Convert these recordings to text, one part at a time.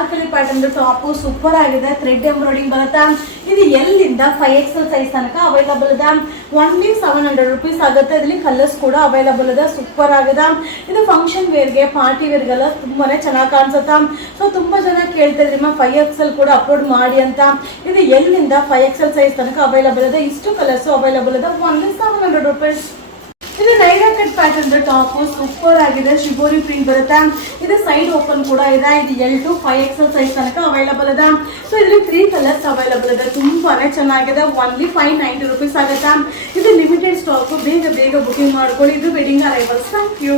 Anarkali pattern top super ಆಗಿದೆ. Thread embroidering ಬರುತ್ತೆ. ಇದು ಎಲ್ಲಿಂದ 5XL ಸೈಜ್ ತನಕ ಅವೈಲಬಲ್ ಇದೆ. ಓನ್ಲಿ 700 rupees ಆಗುತ್ತೆ. ಇದರಲ್ಲಿ ಕಲರ್ಸ್ ಕೂಡ ಅವೈಲಬಲ್ ಇದೆ. ಸೂಪರ್ ಆಗಿದೆ. ಇದು ಫಂಕ್ಷನ್ ವೇರ್ಗೆ ಪಾರ್ಟಿ ವೇರ್ಗೆಲ್ಲ ತುಂಬಾನೇ ಚೆನ್ನಾಗಿ ಕಾಣಿಸುತ್ತೆ. ಸೊ ತುಂಬಾ ಜನ ಕೇಳ್ತಿದ್ರಿ 5XL ಕೂಡ ಅಪ್ಲೋಡ್ ಮಾಡಿ ಅಂತ. ಇದು ಎಲ್ಲಿಂದ 5XL ಸೈಜ್ ತನಕ ಅವೈಲಬಲ್ ಇದೆ. ಇಷ್ಟು ಕಲರ್ಸ್ ಅವೈಲಬಲ್ ಇದೆ. Only 700 rupees. ಇದು Naira cut pattern top super ಆಗಿದೆ. ಶಿಬೋರಿ ಪ್ರಿಂಟ್ ಬರುತ್ತೆ. ಇದು ಸೈಡ್ ಓಪನ್ ಕೂಡ ಇದೆ. ಇದು L to 5XL ಸೈಜ್ ತನಕ ಅವೈಲಬಲ್ ಇದೆ. ಸೊ ಇದರಲ್ಲಿ 3 ಕಲರ್ಸ್ ಅವೈಲಬಲ್ ಇದೆ. ತುಂಬಾನೇ ಚೆನ್ನಾಗಿದೆ. ಓನ್ಲಿ 590 rupees ಆಗುತ್ತೆ. ಇದು ಲಿಮಿಟೆಡ್ ಸ್ಟಾಕ್. ಬೇಗ ಬುಕಿಂಗ್ ಮಾಡ್ಕೊಳ್ಳಿ. ಇದು wedding arrivals. Thank you.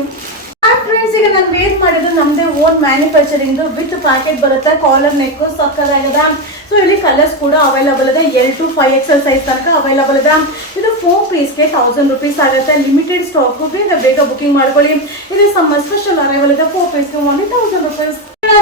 Friends, ಈಗ ನಾನು ವೇರ್ ಮಾಡಿದ್ದು ನಮ್ದೇ ಓನ್ ಮ್ಯಾನುಫ್ಯಾಕ್ಚರಿಂಗ್ ವಿತ್ ಪ್ಯಾಕೆಟ್ ಬರುತ್ತೆ. ಕಾಲರ್ ನೆಕ್ ಸಕ್ಕದಾಗಿದೆ. ಸೊ ಇಲ್ಲಿ ಕಲರ್ಸ್ ಕೂಡ ಅವೈಲಬಲ್ ಇದೆ. L to 5XL ಸೈಜ್ ತನಕ ಅವೈಲಬಲ್ ಇದೆ. ಇದು 4 ಪೀಸ್ಗೆ 1000 rupees ಆಗುತ್ತೆ. Limited stock. ಬೇಗ ಬುಕಿಂಗ್ ಮಾಡ್ಕೊಳ್ಳಿ. ಇದು ಸಮ್ಮರ್ ಸ್ಪೆಷಲ್ ಅರೈವಲ್ ಇದೆ. 4 ಪೀಸ್ಗೆ ಓನ್ಲಿ 1000 rupees.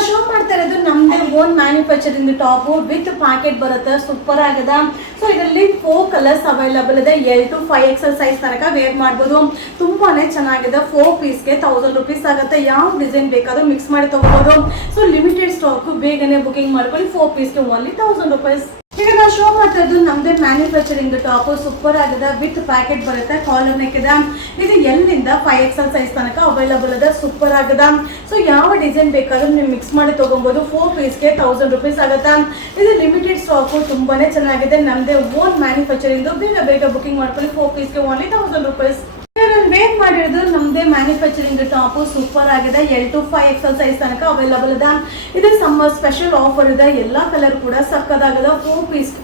ಶೋ ಮಾಡ್ತಾ ಇರೋದು ನಮ್ದೇ own manufacturing top with packet ಬರುತ್ತೆ. ಸೂಪರ್ ಆಗಿದೆ. ಸೊ ಇದರಲ್ಲಿ 4 ಕಲರ್ಸ್ ಅವೈಲಬಲ್ ಇದೆ. L to 5XL ಸೈಜ್ ತನಕ ವೇರ್ ಮಾಡ್ಬೋದು. ತುಂಬಾನೇ ಚೆನ್ನಾಗಿದೆ. 4 ಪೀಸ್ಗೆ 1000 rupees ಆಗುತ್ತೆ. ಯಾವ ಡಿಸೈನ್ ಬೇಕಾದ್ರೂ ಮಿಕ್ಸ್ ಮಾಡಿ ತಗೋಬಹುದು. So limited stock. ಬೇಗನೆ ಬುಕಿಂಗ್ ಮಾಡ್ಕೊಳ್ಳಿ. 4 ಪೀಸ್ಗೆ ಓನ್ಲಿ 1000 rupees. ಈಗ ನಾವು ಶೋ ಮಾಡ್ತಾ ಇದ್ದು ನಮ್ದೇ ಮ್ಯಾನುಫ್ಯಾಕ್ಚರಿಂಗ್ ಟಾಪ್ ಸೂಪರ್ ಆಗಿದೆ. ವಿತ್ ಪ್ಯಾಕೆಟ್ ಬರುತ್ತೆ. ಕಾಲರ್ ನೆಕ್ ಇದೆ. ಇದು ಎಲ್ಲಿಂದ 5XL ಸೈಜ್ ತನಕ ಅವೈಲಬಲ್ ಇದೆ. ಸೂಪರ್ ಆಗಿದೆ. ಸೊ ಯಾವ ಡಿಸೈನ್ ಬೇಕಾದ್ರೂ ನೀವು ಮಿಕ್ಸ್ ಮಾಡಿ ತಗೊಬಹುದು. 4 ಪೀಸ್ಗೆ 1000 rupees ಆಗುತ್ತೆ. ಇದು ಲಿಮಿಟೆಡ್ ಸ್ಟಾಕ್. ತುಂಬಾನೇ ಚೆನ್ನಾಗಿದೆ. ನಮ್ದೇ ಓನ್ ಮ್ಯಾನುಫ್ಯಾಕ್ಚರಿಂಗ್. ಬೇಗ ಬುಕಿಂಗ್ ಮಾಡ್ಕೊಳ್ಳಿ. 4 ಪೀಸ್ಗೆ ಓನ್ಲಿ 1000 rupees. ನಾನು ವೇರ್ ಮಾಡಿರೋದು ನಮ್ದೇ ಮ್ಯಾನುಫ್ಯಾಕ್ಚರಿಂಗ್ ಟಾಪ್ ಸೂಪರ್ ಆಗಿದೆ. L to 5XL ಸೈಜ್ ತನಕ ಅವೈಲಬಲ್ ಇದೆ. ಇದು ಸಮ್ಮರ್ ಸ್ಪೆಷಲ್ ಆಫರ್ ಇದೆ. ಎಲ್ಲಾ ಕಲರ್ ಕೂಡ ಸಕ್ಕದಾಗಿದೆ.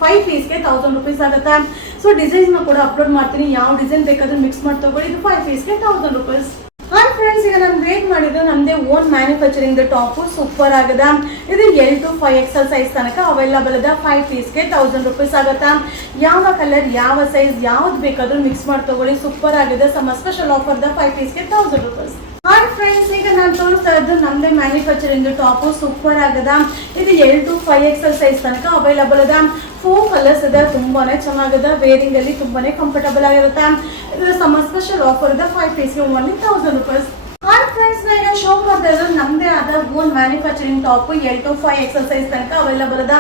5 ಪೀಸ್ಗೆ 1000 rupees ಆಗುತ್ತೆ. ಸೊ ಡಿಸೈನ್ಸ್ ನ ಕೂಡ ಅಪ್ಲೋಡ್ ಮಾಡ್ತೀನಿ. ಯಾವ ಡಿಸೈನ್ ಬೇಕಾದ್ರೂ ಮಿಕ್ಸ್ ಮಾಡಿ ತಗೊಳ್ಳಿ. ಇದು 5 ಪೀಸ್ಗೆ 1000 rupees. ಹಾಯ್ ಫ್ರೆಂಡ್ಸ್, ಈಗ ನಾನು ವೇರ್ ಮಾಡಿದ್ದು ನಮ್ದೇ ಓನ್ ಮ್ಯಾನುಫ್ಯಾಕ್ಚರಿಂಗ್ ಟಾಪ್ ಸೂಪರ್ ಆಗಿದೆ. ಇದು L to 5XL ಸೈಜ್ ತನಕ ಅವೈಲಬಲ್ ಇದೆ. 5 ಪೀಸ್ಗೆ 1000 rupees ಆಗುತ್ತೆ. ಯಾವ ಕಲರ್ ಯಾವ ಸೈಜ್ ಯಾವ್ದು ಬೇಕಾದ್ರೂ ಮಿಕ್ಸ್ ಮಾಡಿ ತಗೊಳ್ಳಿ. ಸೂಪರ್ ಆಗಿದೆ. ಸಮ್ಮರ್ ಸ್ಪೆಷಲ್ ಆಫರ್ ಇದೆ. 5 ಪೀಸ್ಗೆ 1000 rupees. ಹಾಯ್ ಫ್ರೆಂಡ್ಸ್, ಈಗ ನಾನು ತೋರಿಸ್ತಾ ಇದ್ದು ನಮ್ದೇ ಮ್ಯಾನುಫ್ಯಾಕ್ಚರಿಂಗ್ ಟಾಪ್ ಸೂಪರ್ ಆಗಿದೆ. ಇದು L to 5XL ಸೈಜ್ ತನಕ ಅವೈಲಬಲ್ ಇದೆ. 4 ಕಲರ್ಸ್ ಇದೆ. ತುಂಬಾನೇ ಚೆನ್ನಾಗಿದೆ. ವೇರಿಂಗ್ ಅಲ್ಲಿ ತುಂಬಾನೇ ಕಂಫರ್ಟಬಲ್ ಆಗಿರುತ್ತೆ. ಇದು ಸಮ್ಮರ್ ಸ್ಪೆಷಲ್ ಆಫರ್ ಇದೆ. 5 ಪೀಸ್ಗೆ ಓನ್ಲಿ 1000 rupees. ಹಾಯ್ ಫ್ರೆಂಡ್ಸ್, ಈಗ ಶೋ ಮಾಡ್ತಾ ಇರೋದು ನಮ್ದೇ ಆದ own manufacturing top L to 5XL size ತನಕ ಅವೈಲಬಲ್ ಇದೆ.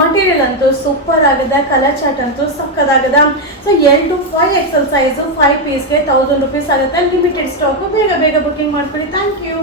ಮಟೀರಿಯಲ್ ಅಂತೂ ಸೂಪರ್ ಆಗಿದೆ. ಕಲರ್ ಚಾರ್ಟ್ ಅಂತೂ ಸಕ್ಕದಾಗಿದೆ. So L to 5XL size 5 ಪೀಸ್ಗೆ 1000 rupees ಆಗುತ್ತೆ. Limited stock. ಬೇಗ ಬುಕಿಂಗ್ ಮಾಡ್ಕೊಳ್ಳಿ. Thank you.